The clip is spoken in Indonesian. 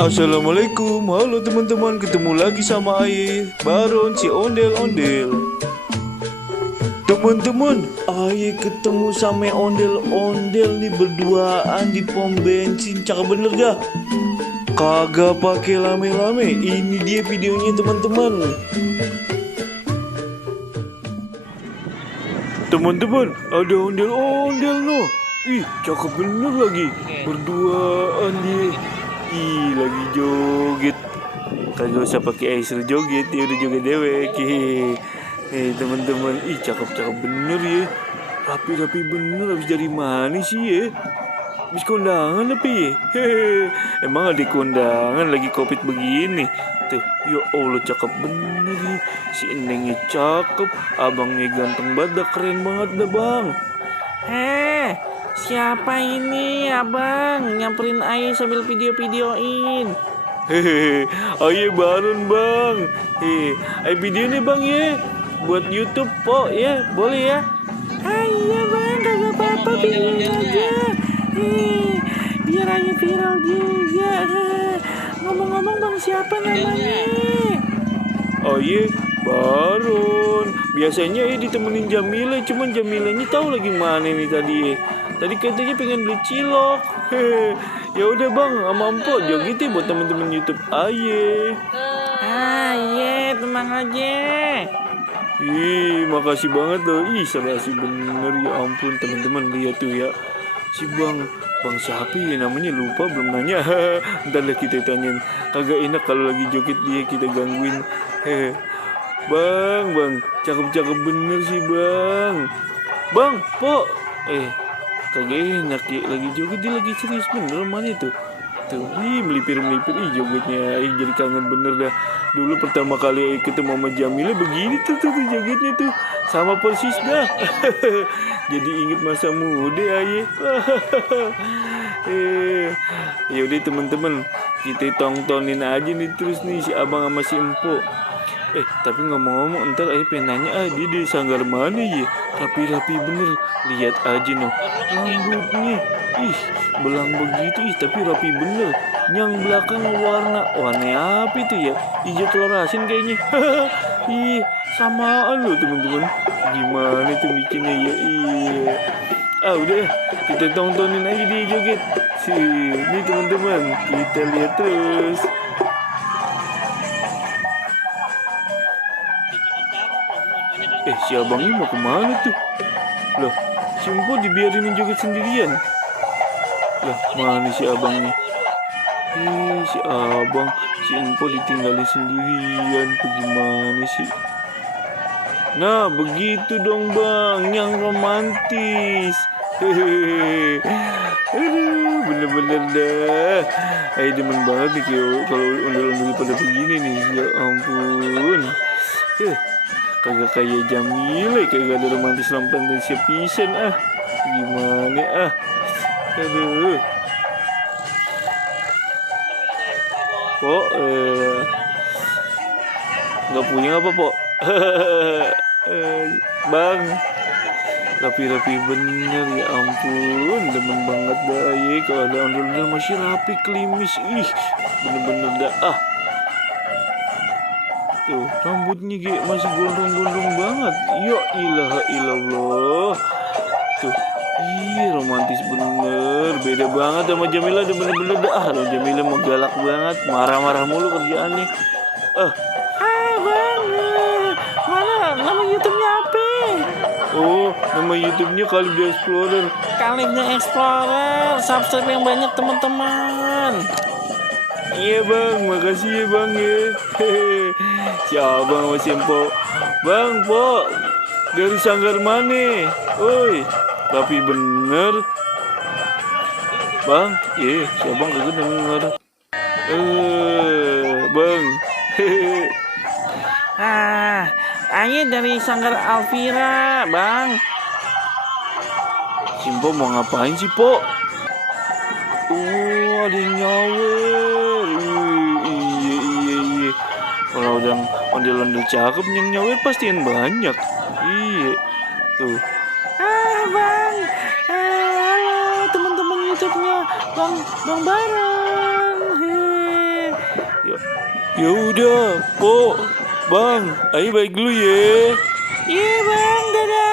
Assalamualaikum, halo teman-teman, ketemu lagi sama Aye, Baron si ondel-ondel. Teman-teman, Aye ketemu sama ondel-ondel nih berduaan di pom bensin, cakep bener gak? Kagak pakai lame-lame, ini dia videonya teman-teman. Teman-teman, ada ondel-ondel no. Ih, cakep bener lagi, berduaan dia. Ih, lagi joget. Kagak usah pakai air suruh joget, dia udah joget dewek. Teman-teman, ih cakep-cakep bener ya. Rapi-rapi bener, habis dari mana sih ya? Habis kondangan apa ya? Emang ada kondangan lagi covid begini. Tuh, ya Allah cakep bener ya. Si Nengnya cakep, abangnya ganteng banget, keren banget dah bang. Siapa ini abang nyamperin Aye sambil video-videoin? Hehehe, Aye Baron bang. Aye video nih bang ya, buat YouTube po ya, boleh ya? Iya bang, kagak apa-apa, videoin aja. Biar Aye viral juga. Ngomong-ngomong bang, siapa namanya? Aye Baron. Biasanya ditemenin Jamila, cuman Jamilanya tahu lagi mana nih tadi. Tadi katanya pengen beli cilok. Ya udah bang, sama empok joget buat temen-temen YouTube Aye. Iya, tenang aja. Ih, makasih banget tuh. Ih, serasi bener ya ampun teman-teman, lihat tuh ya. Si bang siapa ya namanya, lupa belum nanya. Ntar lah kita tanyain. Kagak enak kalau lagi joget dia kita gangguin. Bang, cakep-cakep bener sih bang. Bang, po. Kagak enak ya, lagi joget dia lagi serius bener mana itu. Tuh, melipir, jogetnya, jadi kangen bener dah. Dulu pertama kali ketemu sama Jamila begini tuh jogetnya tuh, sama persis dah. Jadi inget masa muda Aye. Ya udah teman-teman, kita tontonin aja nih terus nih si abang sama si empok. Tapi ngomong-ngomong ntar Aye pengen nanya, dia di sanggar mana ya? Rapi-rapi bener, lihat aja noh rambutnya. Ih, belang begitu, tapi rapi bener. Yang belakang warna apa itu ya? Hijau telur asin kayaknya. Ih, samaan loh teman-teman. Gimana tuh bikinnya ya? Iya. Udah, kita tontonin aja dia joget. Ini teman-teman, kita lihat terus. Si abang ini mau kemana tuh? Loh, si Empo dibiarin joget sendirian. Lah, mana si abangnya? Si abang, si Empo ditinggalin sendirian. Bagaimana sih? Nah, begitu dong bang, yang romantis. Aduh, bener-bener dah. Ayo demen banget nih kalau ondel-ondel pada begini nih. Ya ampun. Kagak kayak Jamila, kagak ada romantis pisan gimana aduh. Pok nggak punya apa pok? Bang, rapi-rapi bener ya ampun, demen banget dah ya kalau ada ondel-ondel masih rapi klimis. Ih, bener-bener dah tuh rambutnya masih gondrong-gondrong banget. Ya ilaha illallah. Tuh, romantis bener. Beda banget sama Jamila, bener-bener dah. Jamila mau galak banget, marah-marah mulu kerjaannya. Bang, mana nama YouTube-nya apa? Nama YouTube-nya Kalibda Explorer. Kalibda Explorer, subscribe yang banyak teman-teman. Iya bang, makasih ya bang ya. Si abang sama si Empo. Bang, po, dari sanggar mana? Oi, rapi bener. Bang, si abang kagak denger. Bang. Aye dari sanggar Alvira, bang. Si Empo mau ngapain sih, po? Ada yang nyawer. Iya. Kalau udah ondel-ondel cakep yang nyawer pastiin banyak. Iya. Tuh. Bang. Halo teman-teman YouTube-nya Bang Baron. Yuk. Ya udah, Po, Bang, ayo balik dulu ya. Iya bang, dadah.